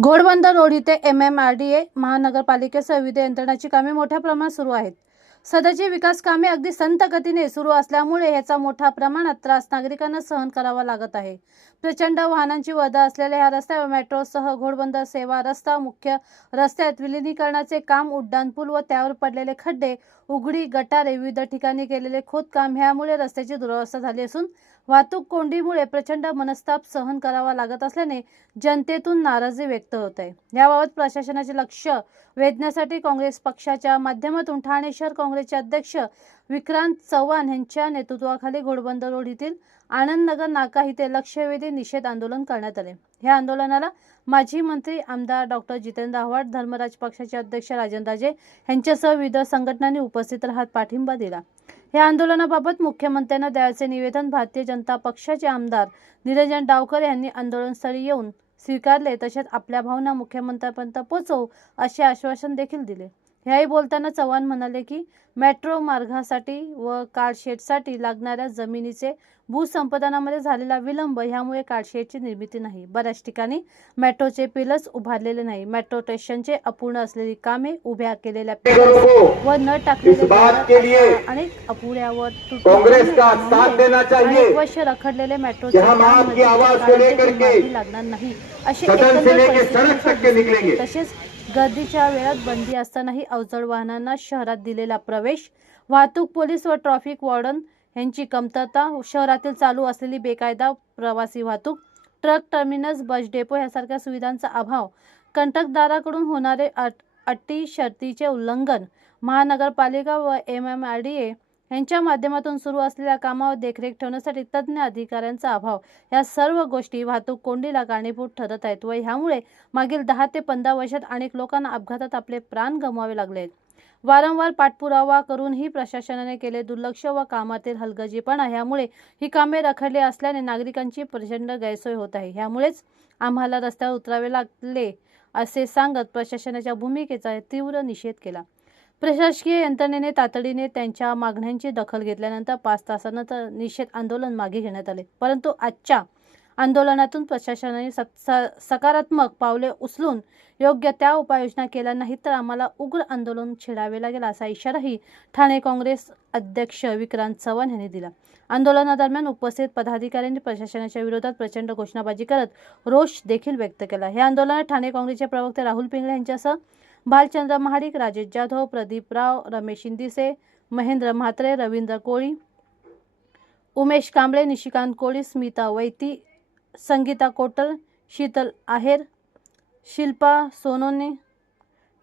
Ghodbunder road इथे M M R D A महानगरपालिकेसह विविध यंत्रणाची कामे मोठ्या प्रमाणात सुरू आहेत. सध्याची विकास कामे अगदी संत गतीने सुरू असल्यामुळे याचा मोठ्या प्रमाणात त्रास नागरिकांना सहन करावा लागत आहे. प्रचंड वाहनांची वर्दळ असलेल्या ह्या रस्त्यावर मेट्रोसह घोडबंदर सेवा रस्ता मुख्य रस्त्यात विलिनीकरणाचे काम उड्डाणपूल व त्यावर पडलेले खड्डे उघडी गटारे विविध ठिकाणी केलेले खोदकाम ह्यामुळे रस्त्याची दुरवस्था झाली असून वाहतूक कोंडीमुळे प्रचंड मनस्ताप सहन करावा लागत असल्याने जनतेतून नाराजी व्यक्त होत आहे. याबाबत प्रशासनाचे लक्ष वेधण्यासाठी काँग्रेस पक्षाच्या माध्यमातून ठाणे शहर काँग्रेसचे अध्यक्ष विक्रांत चव्हाण यांच्या नेतृत्वाखाली घोडबंदर रोड येथील आनंदनगर नाका इथे लक्षवेधी निषेध आंदोलन करण्यात आले. या आंदोलनाला माजी मंत्री आमदार डॉक्टर जितेंद्र आव्हाड धर्मराज पक्षाचे अध्यक्ष राजन राजे यांच्यासह विविध संघटनांनी उपस्थित राहत पाठिंबा दिला. या आंदोलनाबाबत मुख्यमंत्र्यांना द्यायचे निवेदन भारतीय जनता पक्षाचे आमदार निरंजन डावकर यांनी आंदोलनस्थळी येऊन स्वीकारले तसेच आपल्या भावना मुख्यमंत्र्यांपर्यंत पोहोचवू असे आश्वासन देखील दिले. याही बोलताना चव्हाण म्हणाले की मेट्रो मार्गासाठी व कारशेडसाठी लागणाऱ्या जमिनीचे भूसंपादनामध्ये झालेला विलंब ह्यामुळे कारशेडची निर्मिती नाही. बऱ्याच ठिकाणी मेट्रोचे पिलर्स उभारलेले नाही. मेट्रो स्टेशनचे अपूर्ण असलेली कामे उभ्या केलेल्या pillars व न टाकलेले अनेक अपुऱ्या व कांग्रेस का साथ देना चाहिए. अनेक वर्ष रखडलेले मेट्रो लागणार नाही. असे तसेच गर्दीच्या वेळात बंदी असतानाही अवजड वाहनांना शहरात दिलेला प्रवेश वाहतूक पोलीस व ट्रॅफिक वॉर्डन यांची कमतरता शहरातील चालू असलेली बेकायदा प्रवासी वाहतूक ट्रक टर्मिनस बस डेपो यासारख्या सुविधांचा अभाव कंटकदाराकडून होणारे अट अटी शर्तीचे उल्लंघन महानगरपालिका व M M R D A यांच्या माध्यमातून सुरू असलेल्या कामावर देखरेख ठेवण्यासाठी तज्ज्ञ अधिकाऱ्यांचा अभाव या सर्व गोष्टी वाहतूक कोंडीला कारणीभूत ठरत आहेत व ह्यामुळे मागील दहा ते पंधरा वर्षात अनेक लोकांना अपघातात आपले प्राण गमवावे लागले आहेत वारंवार पाठपुरावा करूनही प्रशासनाने केले दुर्लक्ष व कामातील हलगर्जीपणा. ह्यामुळे ही कामे रखडली असल्याने नागरिकांची प्रचंड गैरसोय होत आहे. ह्यामुळेच आम्हाला रस्त्यावर उतरावे लागले असे सांगत प्रशासनाच्या भूमिकेचा तीव्र निषेध केला. प्रशासकीय यंत्रणेने तातडीने त्यांच्या मागण्यांची दखल घेतल्यानंतर पाच तासानंतर निषेध आंदोलन मागे घेण्यात आले. परंतु आजच्या आंदोलनातून प्रशासनाने सकारात्मक पावले उचलून योग्य त्या उपाययोजना केल्या नाहीत तर आम्हाला उग्र आंदोलन छेडावे लागेल असा इशाराही ठाणे काँग्रेस अध्यक्ष विक्रांत चव्हाण यांनी दिला. आंदोलनादरम्यान उपस्थित पदाधिकाऱ्यांनी प्रशासनाच्या विरोधात प्रचंड घोषणाबाजी करत रोष देखील व्यक्त केला. हे आंदोलनात ठाणे काँग्रेसचे प्रवक्ते राहुल पिंगळे यांच्यासह भालचंद्र महाडिक राजेश जाधव प्रदीप राव रमेश इंदिसे महेंद्र म्हात्रे रवींद्र कोळी उमेश कांबळे निशिकांत कोळी स्मिता वैती संगीता कोटल शीतल आहेर शिल्पा सोनोने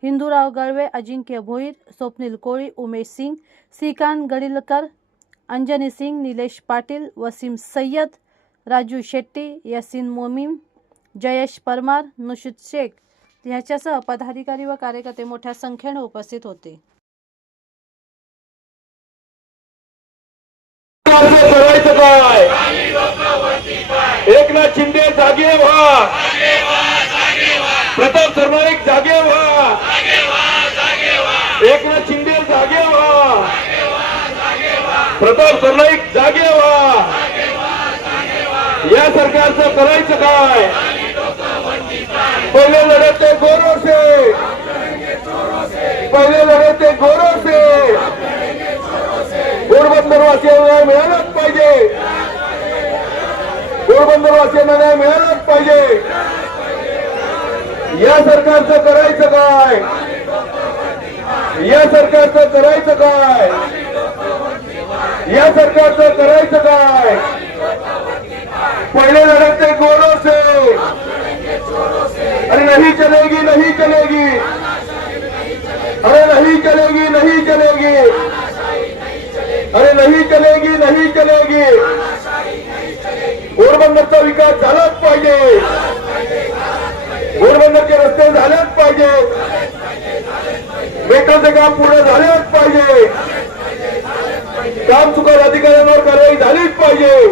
हिंदूराव गळवे अजिंक्य भोईर स्वप्नील कोळी उमेश सिंग श्रीकांत गडिलकर अंजनी सिंग निलेश पाटील वसीम सय्यद राजू शेट्टी यसिन मोमीम जयेश परमार नुशीद शेख ह्याच्यासह पदाधिकारी व कार्यकर्ते मोठ्या संख्येने उपस्थित होते. काय? शिंदे जागे व्हा प्रताप सरनाईक जागे व्हा एकनाथ शिंदे जागे व्हा प्रताप सरनाईक जागे व्हा या सरकारचं करायचं काय? पहिले लढत ते गौरव से पहिले लढत ते गौरव से पाहिजे. पोरबंदरवासियांना न्याय मिळालाच पाहिजे. या सरकारचं करायचं काय? या सरकारचं करायचं काय? या सरकारचं करायचं काय? पहिले लड़क थे गोरों से अरे नहीं चलेगी नहीं चलेगी अरे नहीं चलेगी नहीं चलेगी अरे नहीं चलेगी नहीं चलेगी पोरबंदरचा विकास झालाच पाहिजे पोरबंदरचे रस्ते झालेच पाहिजे मेट्रोचे काम पूर्ण झालेच पाहिजे काम चुकार अधिकाऱ्यांवर कारवाई झालीच पाहिजे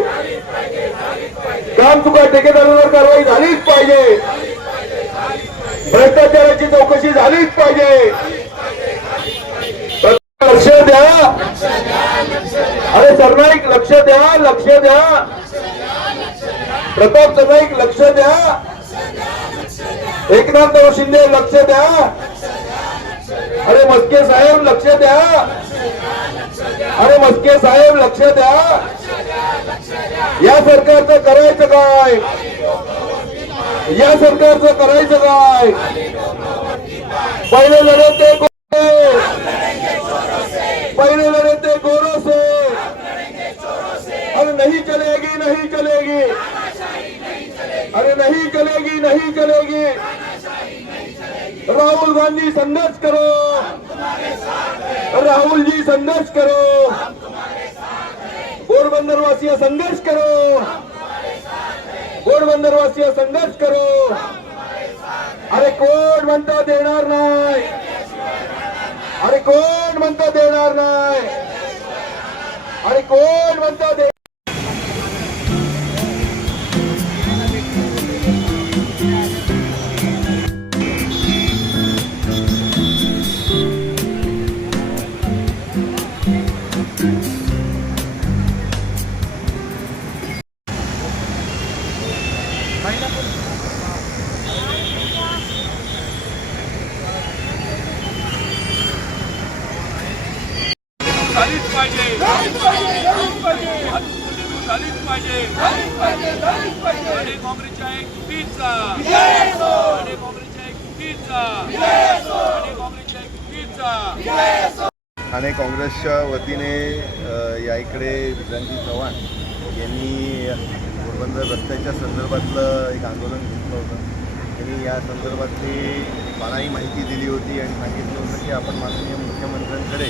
काम चुकार ठेकेदारांवर कारवाई झालीच पाहिजे. भ्रष्टाचाराची चौकशी झालीच पाहिजे. लक्ष द्या. अरे सरनाईक लक्ष द्या लक्ष द्या. प्रताप सरनाईक लक्ष द्या. एकनाथराव शिंदे लक्ष द्या. अरे मस्के साहेब लक्ष द्या. अरे मस्के साहेब लक्ष द्या. या सरकारचं करायचं काय? या सरकारचं करायचं काय पहिले लढे ते गोरे. पहिले लढे ते गोरों से अरे नहीं चलेगी नहीं चलेगी. अरे नहीं चलेगी नहीं चलेगी. राहुल गांधी संघर्ष करो. राहुल जी संघर्ष करो. पोरबंदर वासिया संघर्ष करो. पोरबंदर वासिया संघर्ष करो. अरे कोण म्हणता देणार नाही? अरे कोण म्हणता देणार नाही? अरे कोण म्हणता झालीच पाहिजे काँग्रेसच्या एक चुकीचा काँग्रेसच्या एक चुकीचा ठाणे काँग्रेसच्या वतीने या इकडे विक्रांती चव्हाण यांनी पोरबंदर रस्त्याच्या संदर्भातलं एक आंदोलन घेतलं होतं. त्यांनी या संदर्भातली मलाही माहिती दिली होती आणि सांगितलं होतं की आपण माननीय मुख्यमंत्र्यांकडे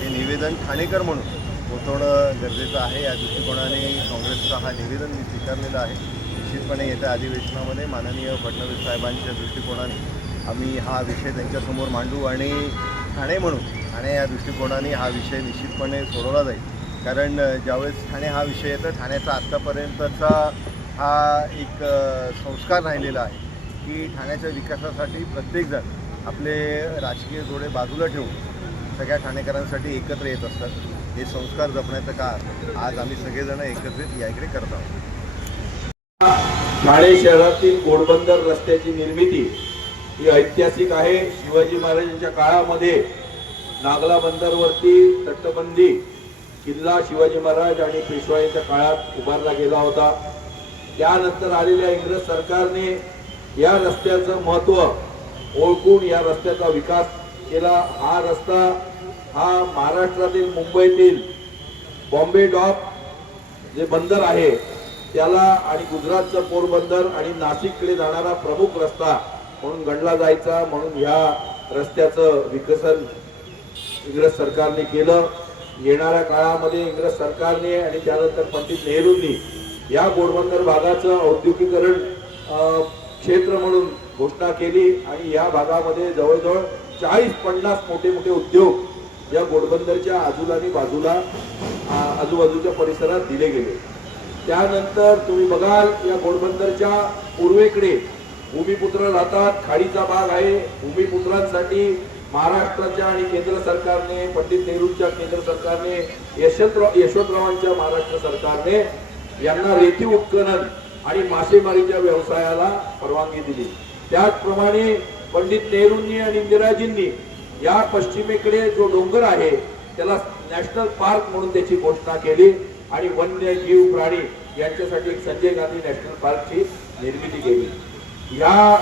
हे निवेदन ठाणेकर म्हणून पोचवणं गरजेचं आहे. या दृष्टिकोनाने काँग्रेसचा हा निवेदन मी स्वीकारलेलं आहे. निश्चितपणे येत्या अधिवेशनामध्ये माननीय फडणवीस साहेबांच्या दृष्टिकोनाने आम्ही हा विषय त्यांच्यासमोर मांडू आणि ठाणे म्हणून ठाणे या दृष्टिकोनाने हा विषय निश्चितपणे सोडवला जाईल. कारण ज्यावेळेस ठाणे हा विषय येतो ठाण्याचा आत्तापर्यंतचा हा एक संस्कार राहिलेला आहे की ठाण्याच्या विकासासाठी प्रत्येकजण आपले राजकीय जोडे बाजूला ठेवून सगळ्या ठाणेकरांसाठी एकत्र येत असतात. हे संस्कार जपण्याचं काम आज आम्ही सगळेजण एकत्रित या इकडे करत आहोत. ठाणे शहरातील घोडबंदर रस्त्याची निर्मिती ही ऐतिहासिक आहे. शिवाजी महाराजांच्या काळामध्ये नागला बंदरवरती तटबंदी किल्ला शिवाजी महाराज आणि पेशवाईच्या काळात उभारला गेला होता. त्यानंतर आलेल्या इंग्रज सरकारने या रस्त्याचं महत्त्व ओळखून या रस्त्याचा विकास केला. हा रस्ता हा महाराष्ट्रातील मुंबईतील बॉम्बे डॉक जे बंदर आहे त्याला आणि गुजरातचं पोरबंदर आणि नाशिककडे जाणारा प्रमुख रस्ता म्हणून गणला जायचा म्हणून ह्या रस्त्याचं विकसन इंग्रज सरकारने केलं. येणाऱ्या काळामध्ये इंग्रज सरकारने आणि त्यानंतर पंडित नेहरूंनी या घोडबंदर भागाचं औद्योगिकरण क्षेत्र म्हणून घोषणा केली आणि या भागामध्ये जवळजवळ चाळीस पन्नास मोठे मोठे उद्योग या घोडबंदरच्या आजूलानी बाजूला आजूबाजूच्या परिसरात दिले गेले. त्यानंतर तुम्ही बघाल या घोडबंदरच्या पूर्वेकडे भूमिपुत्र राहतात खाडीचा भाग आहे. भूमिपुत्रांसाठी महाराष्ट्राच्या आणि केंद्र सरकारने पंडित नेहरूंच्या केंद्र सरकारने यशवंतराव यशवंतरावांच्या महाराष्ट्र सरकारने यांना रेती उत्खनन आणि मासेमारीच्या व्यवसायाला परवानगी दिली. त्याचप्रमाणे पंडित नेहरूंनी आणि इंदिराजींनी या पश्चिमेकडे जो डोंगर आहे त्याला नॅशनल पार्क म्हणून त्याची घोषणा केली आणि वन्य जीव प्राणी यांच्यासाठी एक संजय गांधी नॅशनल पार्कची निर्मिती केली. या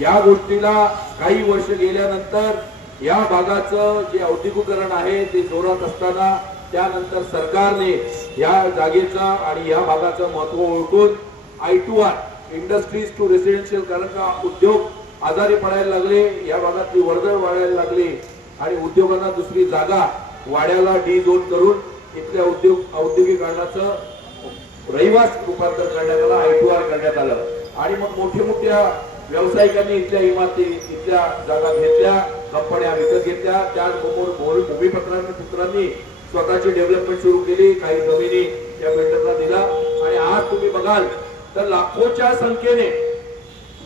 या गोष्टीला काही वर्ष गेल्यानंतर या भागाचं जे औद्योगिकरण आहे ते जोरात असताना त्यानंतर सरकारने या जागेचा आणि या भागाचं महत्त्व ओळखून I to R industries to residential कारण का उद्योग आजारी पडायला लागले या भागातली वर्दळ वाढायला लागली आणि उद्योगांना दुसरी जागा वाड्याला डी झोन करून इथल्या उद्योग औद्योगिकरणाचं रहिवास रूपांतर करण्यात आलं आय टू आर करण्यात आलं. आणि मग मोठ्या मोठ्या व्यावसायिकांनी इथल्या इमारती इथल्या जागा घेतल्या कंपन्या विकत घेतल्या. त्याचबरोबर भूमिपत्रांनी पुत्रांनी स्वतःची डेव्हलपमेंट सुरू केली काही जमिनी या बिल्डरला दिला आणि आज तुम्ही बघाल तर लाखोच्या संख्येने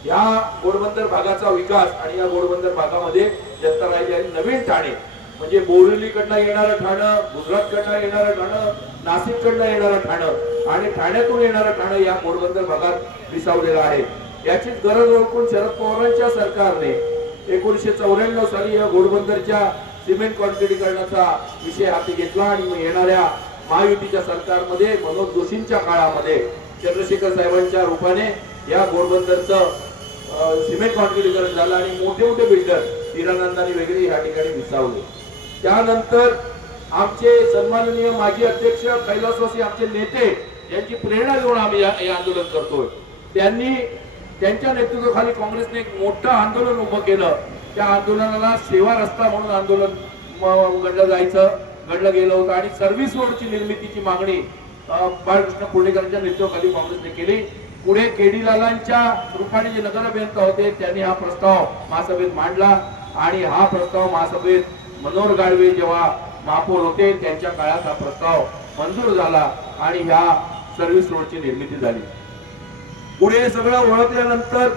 या घोडबंदर भागाचा विकास आणि या घोडबंदर भागामध्ये जनता राहिली आणि नवीन ठाणे. म्हणजे बोरिवलीकडनं येणारं ठाणं गुजरातकडनं येणारं ठाणं नाशिककडनं येणारं ठाणं आणि ठाण्यातून येणारं ठाणं या घोडबंदर भागात विसावलेलं आहे. याची गरज ओळखून शरद पवारांच्या सरकारने एकोणीसशे चौऱ्याण्णव साली या घोडबंदरच्या सिमेंट कॉन्क्रिटीकरणाचा विषय हाती घेतला आणि येणाऱ्या महायुतीच्या सरकारमध्ये मनोज जोशींच्या काळामध्ये चंद्रशेखर साहेबांच्या रूपाने या घोडबंदरचं सिमेंट कॉन्क्रिटीकरण झालं आणि मोठे मोठे बिल्डर हिरानंदानी वगैरे या ठिकाणी विसावले. त्यानंतर आमचे सन्माननीय माजी अध्यक्ष कैलासवासी आमचे नेते यांची प्रेरणा घेऊन आम्ही या- हे आंदोलन करतोय. त्यांनी त्यांच्या नेतृत्वाखाली काँग्रेसने एक मोठं आंदोलन उभं केलं. त्या आंदोलनाला सेवा रस्ता म्हणून आंदोलन घडलं जायचं घडलं गेलं होतं आणि सर्व्हिस रोडची निर्मितीची मागणी बाळकृष्ण पुणेकरांच्या नेतृत्वाखाली काँग्रेसने केली. पुढे केडीलालांच्या रूपाने जे नगर अभियंता होते त्यांनी हा प्रस्ताव महासभेत मांडला. आणि हा प्रस्ताव महासभेत मनोहर गाळवे जेव्हा महापौर होते त्यांच्या काळात हा प्रस्ताव मंजूर झाला आणि ह्या सर्व्हिस रोडची निर्मिती झाली. पुढे सगळं ओळखल्यानंतर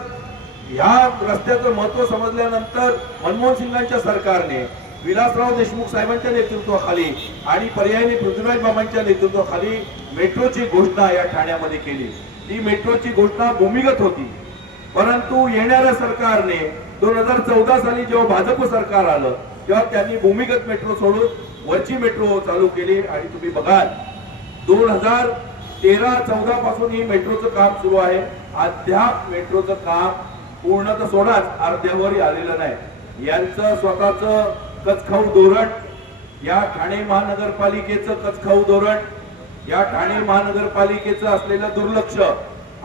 ह्या रस्त्याचं महत्त्व समजल्यानंतर मनमोहन सिंगांच्या सरकारने विलासराव देशमुख साहेबांच्या नेतृत्वाखाली आणि पर्यायी पृथ्वीराज बाबांच्या नेतृत्वाखाली मेट्रोची घोषणा या ठाण्यामध्ये केली. ती मेट्रोची घोषणा भूमिगत होती. परंतु येणाऱ्या सरकारने दोन हजार चौदा साली जेव्हा भाजप सरकार आलं तेव्हा त्यांनी भूमिगत मेट्रो सोडून वरची मेट्रो चालू केली आणि तुम्ही बघाल दोन हजार तेरा चौदा पासून ही मेट्रोचं काम सुरू आहे. अद्याप मेट्रोचं काम पूर्ण तर सोडाच अर्ध्यावरही आलेलं नाही. यांचं स्वतःच कचखाऊ धोरण या ठाणे महानगरपालिकेचं कचखाऊ धोरण या ठाणे महानगरपालिकेचं असलेलं दुर्लक्ष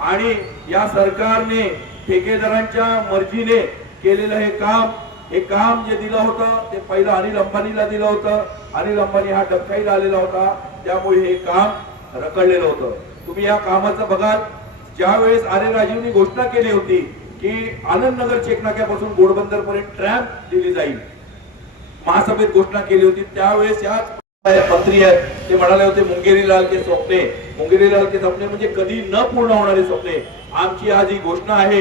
आणि या सरकारने ठेकेदारांच्या मर्जीने केलेलं हे काम हे काम जे दिलं होतं ते पहिलं अनिल अंबानीला दिलं होतं. अनिल अंबानी हा डबकाईला आलेला होता. त्यामुळे हे काम रखडलेलं होतं. तुम्ही या कामाचं बघाल. ज्यावेळेस आर्य राजीवनी घोषणा केली होती की आनंदनगर चेकनाक्यापासून घोडबंदर पर्यंत ट्रॅम्प दिली जाईल महासभेत घोषणा केली होती. त्यावेळेस याच मंत्री आहेत ते म्हणाले होते मुंगेरीलालचे के स्वप्ने. मुंगेरीलालचे के स्वप्ने म्हणजे कधी न पूर्ण होणारे स्वप्ने. आमची आज ही घोषणा आहे.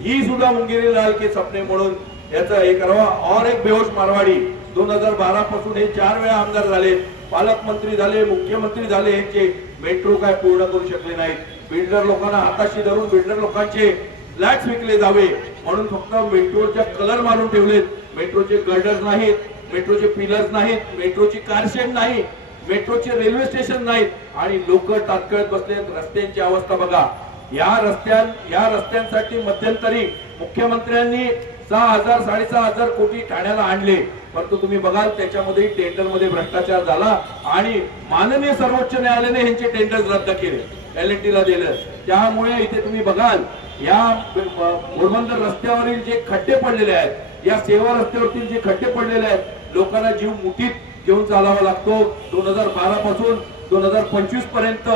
ही सुद्धा मुंगेरीलालचे के स्वप्ने म्हणून याचा हे करावा और एक बेहोश मारवाडी. दोन हजार बारा पासून हे चार वेळा आमदार झाले. पालकमंत्री झाले मुख्यमंत्री झाले यांचे मेट्रो काय पूर्ण करू शकले नाहीत. बिल्डर लोकांना हाताशी धरून बिल्डर लोकांचे फ्लॅट्स विकले जावे. म्हणून फक्त मेट्रोच्या कलर मारून ठेवलेत. मेट्रोचे गर्डर्स नाहीत. मेट्रोचे पिलर्स नाहीत मेट्रोची कारशेड नाही मेट्रोचे रेल्वे स्टेशन नाहीत. आणि लोक तात्काळ बसले रस्त्यांची अवस्था बघा. या रस्त्यां या रस्त्यांसाठी मध्यंतरी मुख्यमंत्र्यांनी सहा हजार साडेसहा हजार कोटी ठाण्याला आणले. परंतु तुम्ही बघाल त्याच्यामध्ये टेंडरमध्ये भ्रष्टाचार झाला आणि माननीय सर्वोच्च न्यायालयाने यांचे टेंडर रद्द केले एल एन टीला दिलं. त्यामुळे इथे तुम्ही बघाल या घोडबंदर रस्त्यावरील जे खड्डे पडलेले आहेत या सेवा रस्त्यावरतील जे खड्डे पडलेले आहेत लोकांना जीव मुठीत घेऊन चालावा लागतो. दोन हजार बारा पासून दोन हजार पंचवीसपर्यंत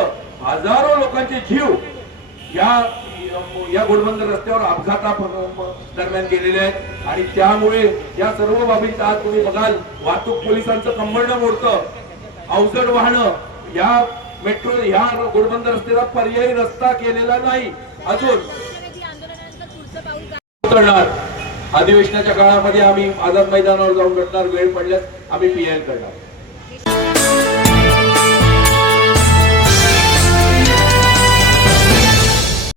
हजारो लोकांचे जीव या या घोडबंदर रस्त्यावर अपघाता दरम्यान गेलेले आहेत. आणि त्यामुळे या सर्व बाबींचा आज तुम्ही बघाल वाहतूक पोलिसांचं कंबरडं मोडतं. अवजड वाहनं या मेट्रो ह्या घोडबंदर रस्त्याला पर्यायी रस्ता केलेला नाही. अजून अधिवेशनाच्या काळामध्ये आम्ही आझाद मैदानावर जाऊन भेटणार वेळ पडल्यास आम्ही पीएन करणार.